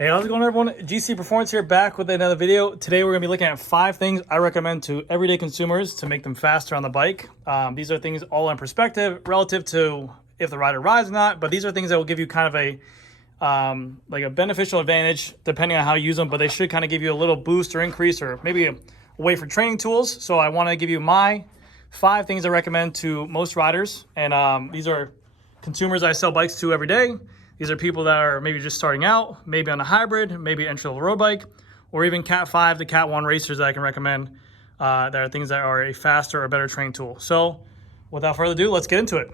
Hey, how's it going, everyone? GC Performance here, back with another video. Today we're going to be looking at 5 things I recommend to everyday consumers to make them faster on the bike. These are things all in perspective relative to if the rider rides or not, but these are things that will give you kind of a like a beneficial advantage depending on how you use them, but they should kind of give you a little boost or increase or maybe a way for training tools. So I want to give you my 5 things I recommend to most riders, and these are consumers I sell bikes to every day. These are people that are maybe just starting out, maybe on a hybrid, maybe entry-level road bike, or even Cat 5 to Cat 1 racers that I can recommend that are things that are a faster or better training tool. So without further ado, let's get into it.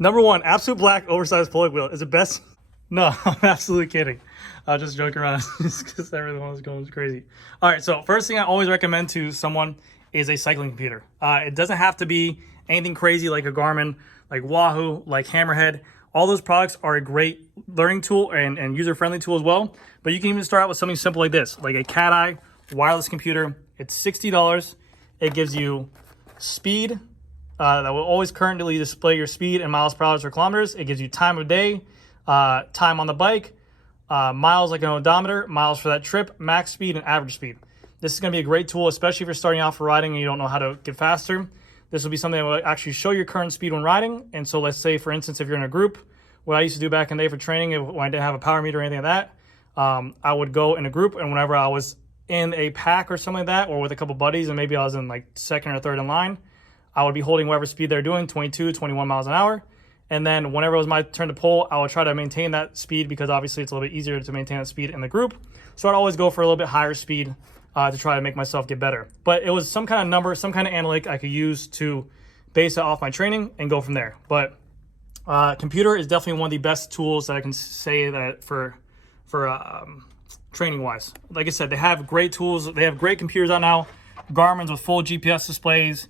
Number 1, absolute black oversized pulley wheel is the best. No, I'm absolutely kidding. I was just joking around just because everyone was going crazy. All right, so first thing I always recommend to someone is a cycling computer. It doesn't have to be anything crazy like a Garmin, like Wahoo, like Hammerhead. All those products are a great learning tool and user-friendly tool as well. But you can even start out with something simple like this, like a Cat Eye wireless computer. It's $60. It gives you speed that will always currently display your speed in miles per hour or kilometers. It gives you time of day, time on the bike, miles like an odometer, miles for that trip, max speed, and average speed. This is going to be a great tool, especially if you're starting out for riding and you don't know how to get faster. This will be something that will actually show your current speed when riding. And so let's say, for instance, if you're in a group, what I used to do back in the day for training, when I didn't have a power meter or anything like that, I would go in a group, and whenever I was in a pack or something like that, or with a couple buddies, and maybe I was in like second or third in line, I would be holding whatever speed they're doing, 22, 21 miles an hour. And then whenever it was my turn to pull, I would try to maintain that speed because obviously it's a little bit easier to maintain that speed in the group. So I'd always go for a little bit higher speed to try to make myself get better. But it was some kind of number, some kind of analytic I could use to base it off my training and go from there. But computer is definitely one of the best tools that I can say that for training wise. Like I said, they have great tools. They have great computers out now. Garmin's with full GPS displays,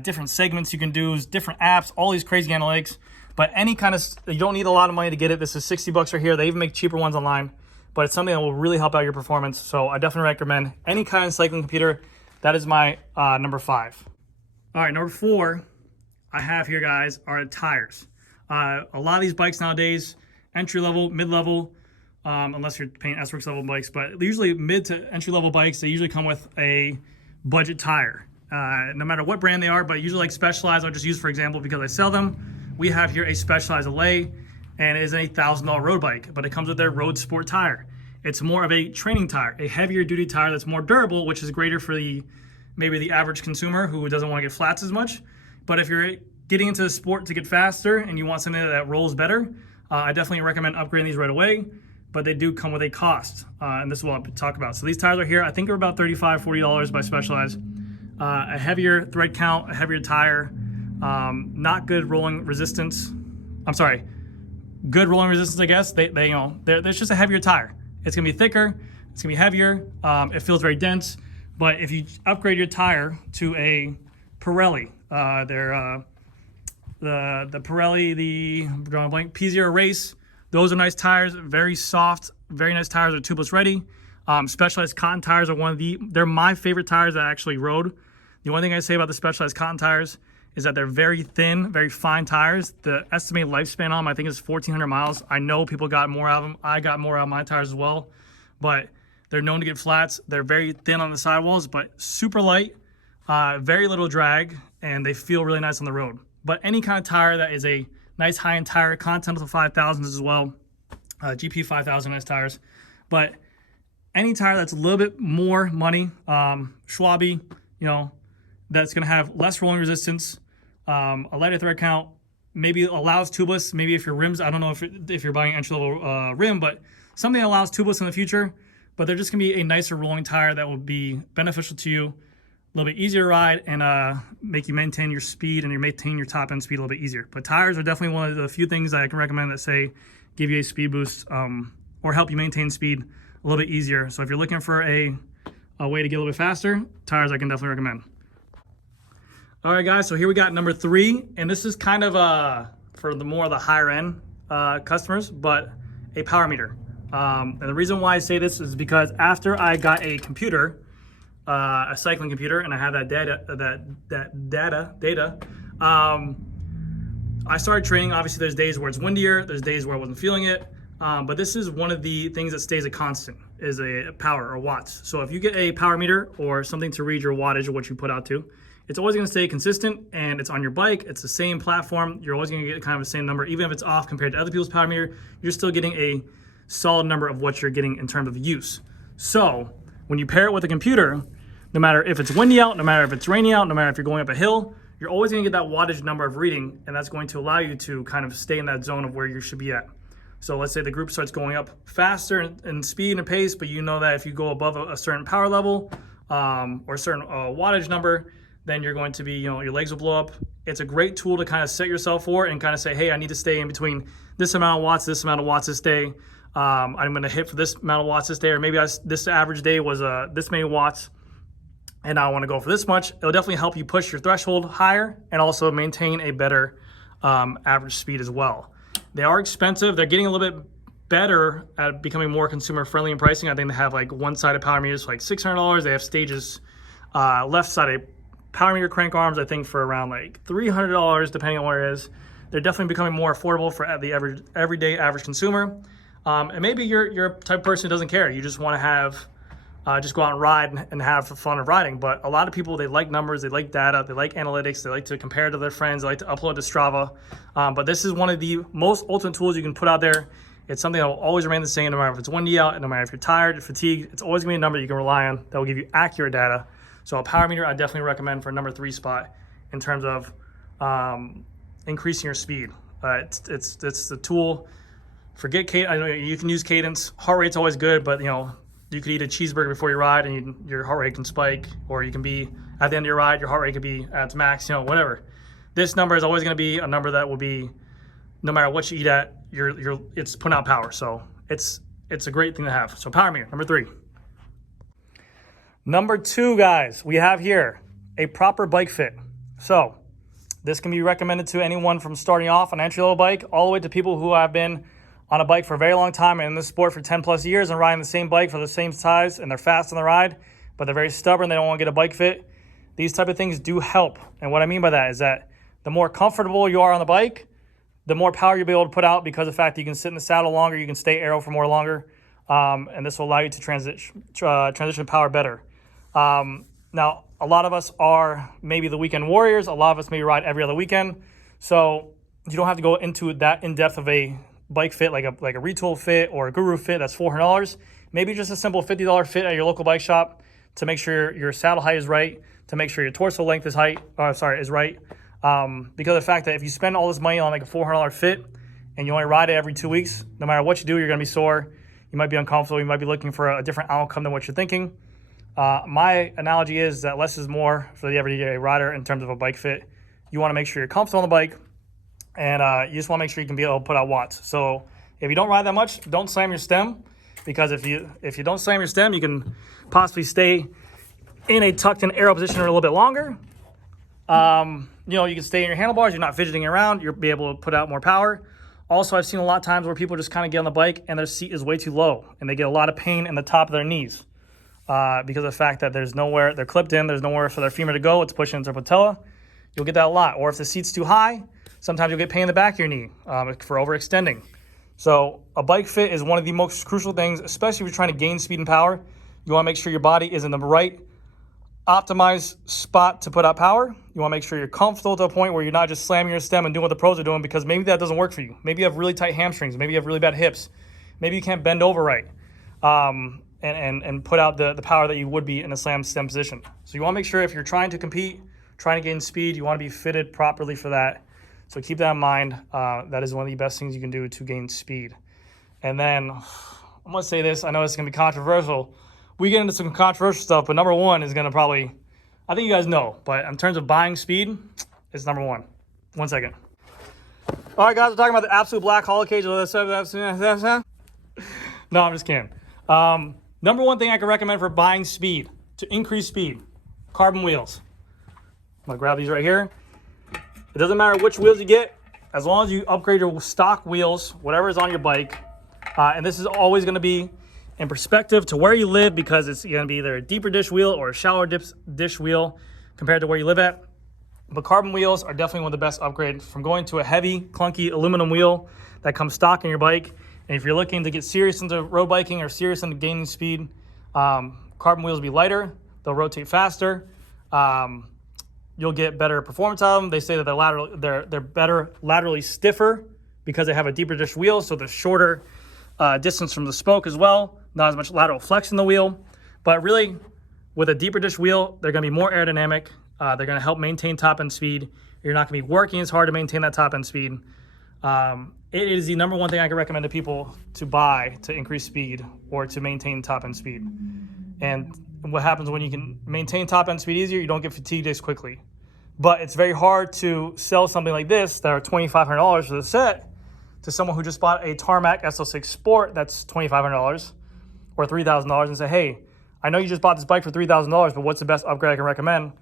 different segments you can do, different apps, all these crazy analytics. But any kind of, you don't need a lot of money to get it. This is $60 right here. They even make cheaper ones online, but it's something that will really help out your performance. So I definitely recommend any kind of cycling computer. That is my number 5. All right, number 4 I have here, guys, are tires. A lot of these bikes nowadays, entry-level, mid-level, unless you're paying S-Works level bikes, but usually mid to entry-level bikes, they usually come with a budget tire. No matter what brand they are, but usually like Specialized, I'll just use for example because I sell them. We have here a Specialized LA, and it is a $1,000 road bike, but it comes with their road sport tire. It's more of a training tire, a heavier duty tire that's more durable, which is greater for maybe the average consumer who doesn't want to get flats as much. But if you're getting into the sport to get faster and you want something that rolls better, I definitely recommend upgrading these right away. But they do come with a cost, and this is what I'll talk about. So these tires are here. I think they're about $35, $40 by Specialized. A heavier thread count, a heavier tire, not good rolling resistance. I'm sorry, good rolling resistance, I guess. There's just a heavier tire. It's gonna be thicker, it's gonna be heavier, it feels very dense. But if you upgrade your tire to a Pirelli, the Pirelli, I'm drawing a blank, P0 Race, those are nice tires, very soft, very nice tires, are tubeless ready. Specialized cotton tires are they're my favorite tires that I actually rode. The only thing I say about the Specialized cotton tires is that they're very thin, very fine tires. The estimated lifespan on them, I think, is 1,400 miles. I know people got more out of them. I got more out of my tires as well, but they're known to get flats. They're very thin on the sidewalls, but super light, very little drag, and they feel really nice on the road. But any kind of tire that is a nice high-end tire, Continental 5000s as well, GP 5000 nice tires. But any tire that's a little bit more money, Schwabe, that's going to have less rolling resistance, a lighter thread count, maybe allows tubeless. Maybe if your rims, I don't know if you're buying entry-level rim, but something that allows tubeless in the future. But they're just going to be a nicer rolling tire that will be beneficial to you, a little bit easier to ride, and make you maintain your speed and maintain your top end speed a little bit easier. But tires are definitely one of the few things that I can recommend that say give you a speed boost or help you maintain speed a little bit easier. So if you're looking for a way to get a little bit faster, tires I can definitely recommend. All right, guys, so here we got number 3, and this is kind of for the more of the higher end customers, but a power meter. And the reason why I say this is because after I got a computer, a cycling computer, and I had that data, I started training. Obviously, there's days where it's windier, there's days where I wasn't feeling it. But this is one of the things that stays a constant, is a power or watts. So if you get a power meter or something to read your wattage or what you put out to, it's always gonna stay consistent, and it's on your bike, it's the same platform, you're always gonna get kind of the same number. Even if it's off compared to other people's power meter, you're still getting a solid number of what you're getting in terms of use. So when you pair it with a computer, no matter if it's windy out, no matter if it's rainy out, no matter if you're going up a hill, you're always gonna get that wattage number of reading, and that's going to allow you to kind of stay in that zone of where you should be at. So let's say the group starts going up faster in speed and pace, but you know that if you go above a certain power level or a certain wattage number, then you're going to be, your legs will blow up. It's a great tool to kind of set yourself for and kind of say, hey, I need to stay in between this amount of watts this day. I'm going to hit for this amount of watts this day, or maybe this average day was this many watts, and I want to go for this much. It'll definitely help you push your threshold higher and also maintain a better average speed as well. They are expensive. They're getting a little bit better at becoming more consumer friendly in pricing. I think they have like one-sided power meters for like $600. They have stages, left-sided power meter crank arms, I think for around like $300, depending on where it is. They're definitely becoming more affordable for the everyday average consumer. And maybe you're a type of person who doesn't care. You just want to have, just go out and ride and have fun of riding. But a lot of people, they like numbers, they like data, they like analytics, they like to compare to their friends, they like to upload to Strava. But this is one of the most ultimate tools you can put out there. It's something that will always remain the same, no matter if it's windy out, and no matter if you're tired, fatigued. It's always gonna be a number you can rely on that will give you accurate data. So a power meter, I definitely recommend for a number 3 spot in terms of increasing your speed. It's the tool. Forget cadence. I know you can use cadence. Heart rate's always good, but you could eat a cheeseburger before you ride and your heart rate can spike, or you can be at the end of your ride, your heart rate could be at its max, whatever. This number is always going to be a number that will be, no matter what you eat at, it's putting out power. So it's a great thing to have. So power meter, number 3. Number 2, guys, we have here a proper bike fit. So this can be recommended to anyone from starting off an entry-level bike all the way to people who have been on a bike for a very long time and in this sport for 10 plus years and riding the same bike for the same size, and they're fast on the ride, but they're very stubborn. They don't want to get a bike fit. These type of things do help. And what I mean by that is that the more comfortable you are on the bike, the more power you'll be able to put out, because of the fact that you can sit in the saddle longer, you can stay aero for more longer, and this will allow you to transition power better. Now, a lot of us are maybe the weekend warriors. A lot of us maybe ride every other weekend. So you don't have to go into that in-depth of a bike fit, like a retool fit or a guru fit that's $400. Maybe just a simple $50 fit at your local bike shop to make sure your saddle height is right, to make sure your torso length is right. Because of the fact that if you spend all this money on like a $400 fit and you only ride it every 2 weeks, no matter what you do, you're going to be sore. You might be uncomfortable. You might be looking for a different outcome than what you're thinking. My analogy is that less is more for the everyday rider in terms of a bike fit. You want to make sure you're comfortable on the bike, and you just want to make sure you can be able to put out watts. So if you don't ride that much, don't slam your stem, because if you don't slam your stem, you can possibly stay in a tucked in aero position for a little bit longer. You can stay in your handlebars. You're not fidgeting around. You'll be able to put out more power. Also, I've seen a lot of times where people just kind of get on the bike and their seat is way too low, and they get a lot of pain in the top of their knees. Because of the fact that there's nowhere, they're clipped in, there's nowhere for their femur to go, it's pushing into their patella. You'll get that a lot. Or if the seat's too high, sometimes you'll get pain in the back of your knee for overextending. So a bike fit is one of the most crucial things, especially if you're trying to gain speed and power. You want to make sure your body is in the right optimized spot to put out power. You want to make sure you're comfortable to a point where you're not just slamming your stem and doing what the pros are doing, because maybe that doesn't work for you. Maybe you have really tight hamstrings. Maybe you have really bad hips. Maybe you can't bend over right. And put out the power that you would be in a slam stem position. So you want to make sure if you're trying to compete, trying to gain speed, you want to be fitted properly for that. So keep that in mind. That is one of the best things you can do to gain speed. And then I'm going to say this. I know it's going to be controversial. We get into some controversial stuff, but number 1 is going to probably, I think you guys know, but in terms of buying speed, it's number 1. 1 second. All right, guys, we're talking about the absolute black hollow cage. No, I'm just kidding. Number 1 thing I can recommend for buying speed, to increase speed, carbon wheels. I'm going to grab these right here. It doesn't matter which wheels you get, as long as you upgrade your stock wheels, whatever is on your bike. And this is always going to be in perspective to where you live, because it's going to be either a deeper dish wheel or a shallower dish wheel compared to where you live at. But carbon wheels are definitely one of the best upgrades from going to a heavy, clunky aluminum wheel that comes stock in your bike And if you're looking to get serious into road biking or serious into gaining speed, carbon wheels will be lighter. They'll rotate faster. You'll get better performance out of them. They say that they're better laterally stiffer because they have a deeper dish wheel, so the shorter distance from the spoke as well. Not as much lateral flex in the wheel. But really, with a deeper dish wheel, they're going to be more aerodynamic. They're going to help maintain top end speed. You're not going to be working as hard to maintain that top end speed. It is the number one thing I can recommend to people to buy to increase speed or to maintain top end speed. And what happens when you can maintain top end speed easier, you don't get fatigued as quickly. But it's very hard to sell something like this that are $2,500 for the set to someone who just bought a Tarmac SL6 Sport that's $2,500 or $3,000 and say, hey, I know you just bought this bike for $3,000, but what's the best upgrade I can recommend?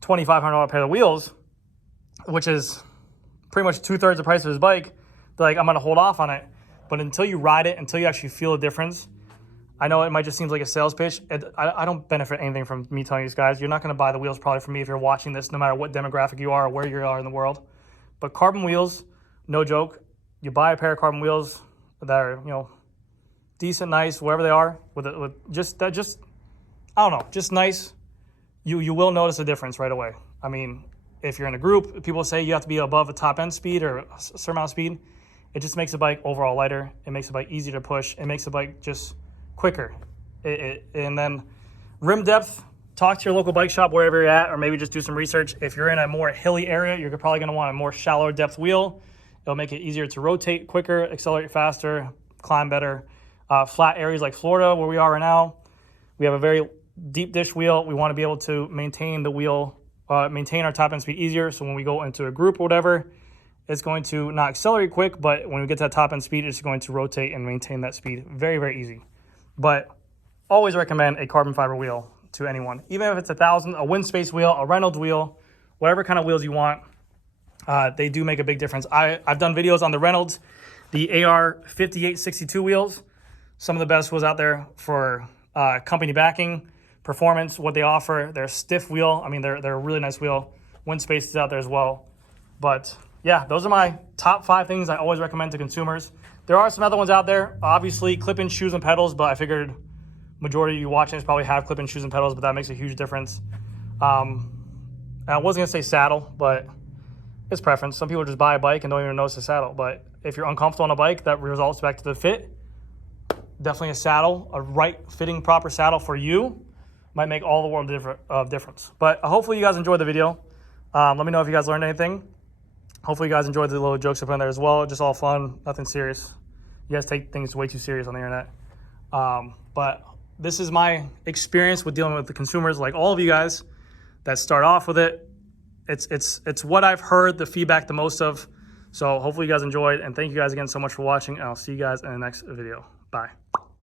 $2,500 pair of wheels, which is pretty much 2/3 the price of his bike. They're like, I'm gonna hold off on it. But until you ride it, until you actually feel a difference, I know it might just seem like a sales pitch. I don't benefit anything from me telling you guys. You're not gonna buy the wheels probably from me if you're watching this, no matter what demographic you are or where you are in the world. But carbon wheels, no joke. You buy a pair of carbon wheels that are, decent, nice, wherever they are, with just I don't know, just nice. You will notice a difference right away. I mean, if you're in a group, people say you have to be above a top end speed or a certain amount of speed. It just makes the bike overall lighter. It makes the bike easier to push. It makes the bike just quicker. And then rim depth, talk to your local bike shop wherever you're at, or maybe just do some research. If you're in a more hilly area, you're probably going to want a more shallower depth wheel. It'll make it easier to rotate quicker, accelerate faster, climb better. Flat areas like Florida, where we are right now, we have a very deep dish wheel. We want to be able to maintain the wheel, maintain our top end speed easier. So when we go into a group or whatever, it's going to not accelerate quick, but when we get to that top end speed, it's going to rotate and maintain that speed very, very easy. But always recommend a carbon fiber wheel to anyone, even if it's a WINSPACE wheel, a Reynolds wheel, whatever kind of wheels you want. They do make a big difference. I've done videos on the Reynolds, the AR 5862 wheels, some of the best wheels out there for company backing, performance, what they offer. They're a stiff wheel. I mean, they're a really nice wheel. WINSPACE is out there as well. But yeah, those are my top 5 things I always recommend to consumers. There are some other ones out there. Obviously, clip-in shoes and pedals, but I figured majority of you watching this probably have clip-in shoes and pedals, but that makes a huge difference. And I wasn't gonna say saddle, but it's preference. Some people just buy a bike and don't even notice the saddle. But if you're uncomfortable on a bike, that results back to the fit. Definitely a saddle, a right fitting proper saddle for you might make all the world of difference. But hopefully you guys enjoyed the video. Let me know if you guys learned anything. Hopefully you guys enjoyed the little jokes I put in there as well. Just all fun, nothing serious. You guys take things way too serious on the internet. But this is my experience with dealing with the consumers, like all of you guys that start off with it. It's what I've heard the feedback the most of. So hopefully you guys enjoyed, and thank you guys again so much for watching, and I'll see you guys in the next video. Bye.